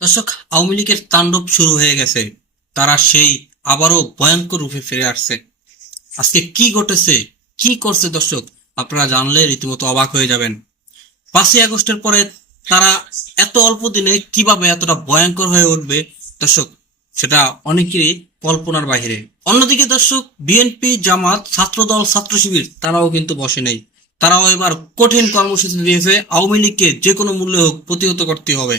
দর্শক, আওয়ামী লীগের তাণ্ডব শুরু হয়ে গেছে। তারা সেই আবারও ভয়ঙ্কর রূপে ফিরে আসছে। আজকে কি ঘটেছে, কি করছে দর্শক, আপনারা জানলে রীতিমতো অবাক হয়ে যাবেন। 5ই আগস্টের পরে তারা এত অল্প দিনে কিভাবে এতটা ভয়ঙ্কর হয়ে উঠবে দর্শক, সেটা অনেকেরই কল্পনার বাহিরে। অন্যদিকে দর্শক, বিএনপি, জামাত, ছাত্রদল, ছাত্র শিবির তারাও কিন্তু বসে নেই। তারাও এবার কঠিন কর্মসূচি দিয়েছে, আওয়ামী লীগকে যে কোনো মূল্যে হোক প্রতিহত করতে হবে।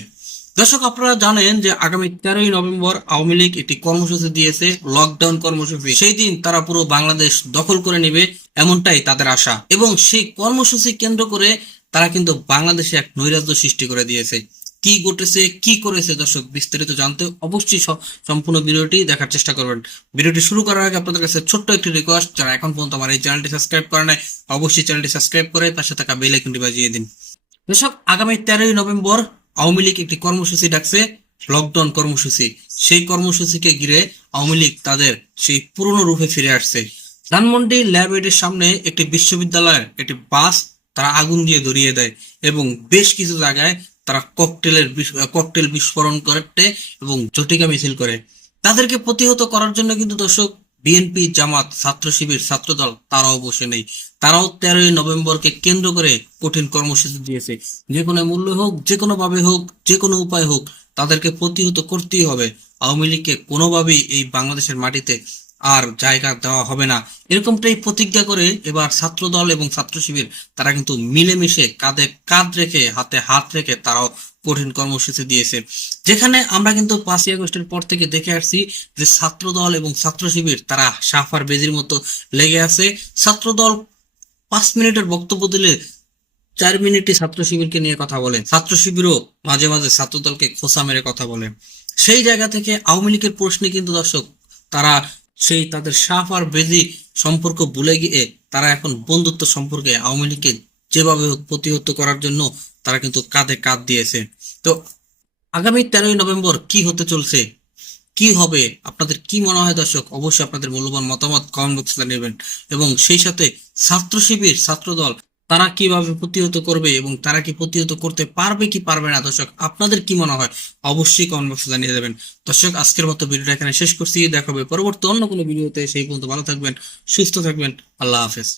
দর্শক, আপনারা জানেন যে আগামী 13ই নভেম্বর আওয়ামী লীগ একটি কর্মসূচি দিয়েছে, লকডাউন কর্মসূচি। সেই দিন তারা পুরো বাংলাদেশ দখল করে নেবে, এমনটাই তাদের আশা। এবং সেই কর্মসূচি কেন্দ্র করে তারা কিন্তু বাংলাদেশে এক নৈরাজ্য সৃষ্টি করে দিয়েছে। কি ঘটেছে, কি করেছে দর্শক, বিস্তারিত জানতে অবশ্যই সম্পূর্ণ ভিডিওটি দেখার চেষ্টা করবেন। ভিডিওটি শুরু করার আগে আপনাদের কাছে ছোট্ট একটি রিকোয়েস্ট, যারা এখন পর্যন্ত আমার এই চ্যানেলটি সাবস্ক্রাইব করে নাই, অবশ্যই চ্যানেলটি সাবস্ক্রাইব করে পাশে থাকা বেল আইকনটি বাজিয়ে দিন। দর্শক, আগামী 13ই নভেম্বর আওয়ামী লীগ একটি কর্মসূচি ডাকছে, লকডাউন কর্মসূচি। সেই কর্মসূচিকে ঘিরে আওয়ামী লীগ তাদের সেই পুরনো রূপে ফিরে আসছে। ধানমন্ডি ল্যাবরেটরির সামনে একটি বিশ্ববিদ্যালয়ের একটি বাস তারা আগুন দিয়ে ধরিয়ে দেয় এবং বেশ কিছু জায়গায় তারা ককটেল বিস্ফোরণ করতে এবং ঝটিকা মিছিল করে। তাদেরকে প্রতিহত করার জন্য কিন্তু দর্শক, বিএনপি, জামাত, ছাত্র শিবির, ছাত্রদল তারাও বসে নেই। তারাও 13ই নভেম্বরকে কেন্দ্র করে কঠিন কর্মসূচি দিয়েছে। যে কোনো মূল্য হোক, যে কোনো ভাবে হোক, যে কোনো উপায় হোক, তাদেরকে প্রতিহত করতেই হবে। আওয়ামী লীগকে কোনোভাবেই এই বাংলাদেশের মাটিতে আর জায়গা দেওয়া হবে না, এরকমটাই প্রতিজ্ঞা করে এবার ছাত্রদল এবং ছাত্র শিবির তারা কিন্তু মিলেমিশে কাঁধে কাঁধ রেখে হাতে হাত রেখে তারাও কঠিন কর্মসূচি দিয়েছে। যেখানে আমরা কিন্তু 5ই আগস্টের পর থেকে দেখে আসছি যে ছাত্রদল এবং ছাত্র শিবির তারা সাফার বেজির মতো লেগে আছে। ছাত্রদল 5 মিনিটের বক্তব্য দিলে 4 মিনিটই ছাত্র শিবিরকে নিয়ে কথা বলে, ছাত্র শিবিরও মাঝে মাঝে ছাত্রদলকে খোঁচা মেরে কথা বলে। সেই জায়গা থেকে আওয়ামী লীগের প্রশ্নে কিন্তু দর্শক, তারা সেই তাদের সাফ আর বেজি সম্পর্ক ভুলে গিয়ে তারা এখন বন্ধুত্ব সম্পর্কে আওয়ামী লীগকে যেভাবে হোক প্রতিহত করার জন্য তারা কিন্তু কাঁধে কাঁধ দিয়েছে। তো আগামী 13ই নভেম্বর কি হতে চলছে, কি হবে, আপনাদের কি মনে হয় দর্শক, অবশ্যই আপনাদের মূল্যবান মতামত কমেন্ট বক্সে জানাবেন। এবং সেই সাথে ছাত্র শিবির, ছাত্রদল তারা কিভাবে প্রতিহত করবে এবং তারা কি প্রতিহত করতে পারবে কি পারবে না দর্শক, আপনাদের কি মনে হয় অবশ্যই কমেন্ট বক্সে জানিয়ে দেবেন। দর্শক, আজকের মতো ভিডিওটা এখানে শেষ করছি। দেখা হবে পরবর্তী অন্য কোনো ভিডিওতে। সেই পর্যন্ত ভালো থাকবেন, সুস্থ থাকবেন। আল্লাহ হাফেজ।